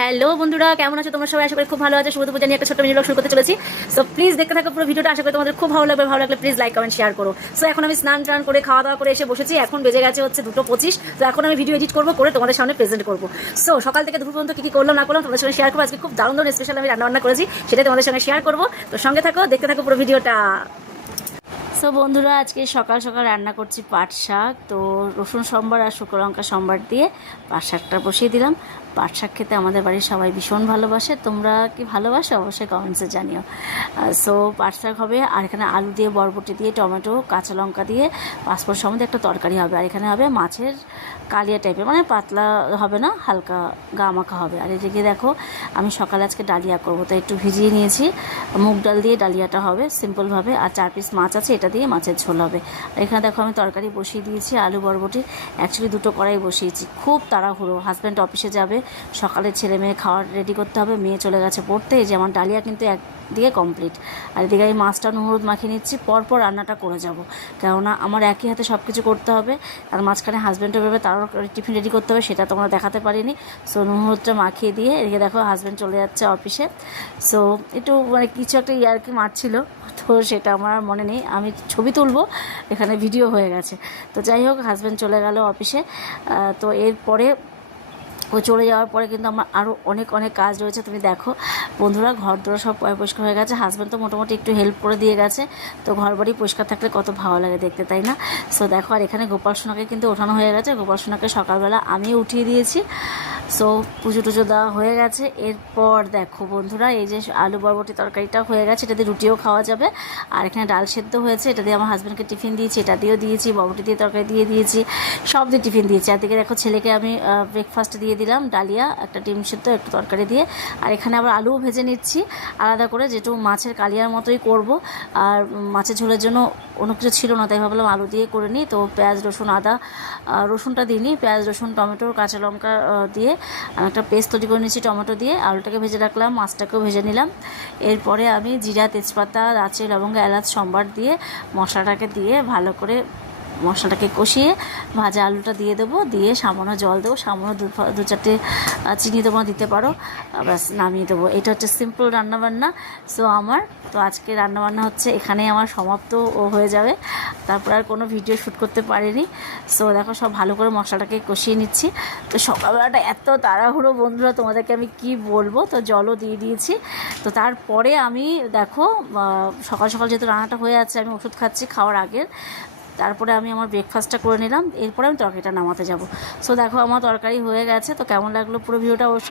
Hello বন্ধুরা, কেমন আছো তোমরা সবাই? আশা করি খুব ভালো আছো। শুভ দুপুর জানিয়ে একটা ছোট্ট মিনি ব্লগ শুরু করতে চলেছি। সো প্লিজ দেখতে থাকো পুরো ভিডিওটা। আশা করি তোমাদের খুব ভালো লাগবে। ভালো লাগলে প্লিজ লাইক কমেন্ট শেয়ার করো। সো এখন আমি স্নান টান করে খাওয়া দাওয়া করে এসে বসেছি। এখন বেজে গেছে হচ্ছে 2:25। তো এখন আমি ভিডিও এডিট করবো, করে তোমাদের সামনে প্রেজেন্ট করবো। সো সকাল থেকে দুপুর পর্যন্ত কি করলাম না করলাম তোমাদের সঙ্গে শেয়ার করবো। আজকে খুব দারুণ দারুণ স্পেশাল আমি রান্না করেছি, সেটাই তোমাদের সঙ্গে শেয়ার করবো। তো সঙ্গে থাকো, দেখতে থাকো পুরো ভিডিওটা। সো বন্ধুরা, আজকে সকাল সকাল রান্না করছি পাট শাক। তো রসুন সম্বার আর শুকনো লঙ্কা সম্বার দিয়ে পাট শাকটা বসিয়ে দিলাম। পাট শাক খেতে আমাদের বাড়ির সবাই ভীষণ ভালোবাসে। তোমরা কি ভালোবাসো? অবশ্যই কমেন্টসে জানিও। সো পাট শাক হবে, আর এখানে আলু দিয়ে, বরবটি দিয়ে, টমেটো, কাঁচা লঙ্কা দিয়ে পাঁচফোড়ন সমেত একটা তরকারি হবে। আর এখানে হবে মাছের কালিয়া টাইপের, মানে পাতলা হবে না, হালকা গা মাখা হবে। আর এদিকে দেখো, আমি সকালে আজকে ডালিয়া করবো, তো একটু ভিজিয়ে নিয়েছি। মুগ ডাল দিয়ে ডালিয়াটা হবে সিম্পলভাবে। আর 4 পিস মাছ আছে, এটা দিয়ে মাছের ঝোল হবে। আর এখানে দেখো আমি তরকারি বসিয়ে দিয়েছি, আলু বরবটি। অ্যাকচুয়ালি 2টো কড়াই বসিয়েছি, খুব তাড়াহুড়ো। হাজব্যান্ড অফিসে যাবে, সকালে ছেলে মেয়ে খাওয়ার রেডি করতে হবে। মেয়ে চলে গেছে পড়তে। এই যে আমার ডালিয়া কিন্তু একদিকে কমপ্লিট। আর এদিকে আমি মাছটা নুন হলুদ মাখিয়ে নিচ্ছি, পরপর রান্নাটা করে যাব। কেননা আমার একই হাতে সব কিছু করতে হবে। আর মাঝখানে হাজব্যান্ডও বেরোবে, তারও টিফিন রেডি করতে হবে, সেটা তোমরা দেখাতে পারিনি। সো নুন হলুদটা মাখিয়ে দিয়ে এদিকে দেখো হাজব্যান্ড চলে যাচ্ছে অফিসে। সো একটু মানে কিছু একটা ইয়ার্কি মারছিল, তো সেটা আমার মনে নেই। আমি ছবি তুলবো, এখানে ভিডিও হয়ে গেছে। তো যাই হোক, হাজব্যান্ড চলে গেল অফিসে। তো এরপরে ও চলে যাওয়ার পরে কিন্তু আমার আরও অনেক অনেক কাজ রয়েছে। তুমি দেখো বন্ধুরা, ঘর দোর সব পরিষ্কার হয়ে গেছে। হাজব্যান্ড তো মোটামুটি একটু হেল্প করে দিয়ে গেছে। তো ঘর বাড়ি পরিষ্কার থাকলে কত ভালো লাগে দেখতে, তাই না? সো দেখো, আর এখানে গোপাল সোনাকে কিন্তু ওঠানো হয়ে গেছে। গোপাল সোনাকে সকালবেলা আমি উঠিয়ে দিয়েছি। সো পুজো টুজো দেওয়া হয়ে গেছে। এরপর দেখো বন্ধুরা, এই যে আলু বরবটি তরকারিটা হয়ে গেছে, এটা দিয়ে রুটিও খাওয়া যাবে। আর এখানে ডাল সেদ্ধ হয়েছে, এটা দিয়ে আমার হাজব্যান্ডকে টিফিন দিয়েছি। এটা দিয়েও দিয়েছি, বরবটি দিয়ে তরকারি দিয়ে দিয়েছি, সব দিয়ে টিফিন দিয়েছি। আর দিকে দেখো ছেলেকে আমি ব্রেকফাস্ট দিয়ে দিলাম, ডালিয়া, একটা ডিম সেদ্ধ, একটু তরকারি দিয়ে। আর এখানে আবার আলুও ভেজে নিচ্ছি আলাদা করে, যেটু মাছের কালিয়ার মতোই করব। আর মাছের ঝোলের জন্য অন্য কিছু ছিল না, তাই ভাবলাম আলু দিয়ে করে নিই। তো পেঁয়াজ রসুন আদা, রসুনটা দিইনি, পেঁয়াজ রসুন টমেটো কাঁচা লঙ্কা দিয়ে আমি একটা পেস্ট তৈরি করে নিচ্ছি টমেটো দিয়ে। আলুটাকে ভেজে রাখলাম, মাছটাকেও ভেজে নিলাম। এরপরে আমি জিরা, তেজপাতা, দারচিনি, লবঙ্গ, এলাচ সম্বার দিয়ে মশলাটাকে দিয়ে ভালো করে মশলাটাকে কষিয়ে ভাজা আলুটা দিয়ে দেবো, দিয়ে সামান্য জল দেবো, সামান্য দু চারটে চিনি তোমরা দিতে পারো, ব্যাস নামিয়ে দেবো। এটা হচ্ছে সিম্পল রান্নাবান্না। সো আমার তো আজকে রান্নাবান্না হচ্ছে এখানেই আমার সমাপ্ত হয়ে যাবে। তারপর আর কোনো ভিডিও শ্যুট করতে পারিনি। সো দেখো, সব ভালো করে মশলাটাকে কষিয়ে নিচ্ছি। তো সকালবেলাটা এত তাড়াহুড়ো বন্ধুরা, তোমাদেরকে আমি কি বলবো। তো জলও দিয়ে দিয়েছি। তো তারপরে আমি দেখো, সকাল সকাল যেহেতু রান্নাটা হয়ে আছে, আমি ওষুধ খাচ্ছি খাওয়ার আগের। তারপরে আমি আমার ব্রেকফাস্টটা করে নিলাম, এরপরে আমি তরকারিটা নামাতে যাব। সো দেখো, আমার তরকারি হয়ে গেছে। তো কেমন লাগলো পুরো ভিডিওটা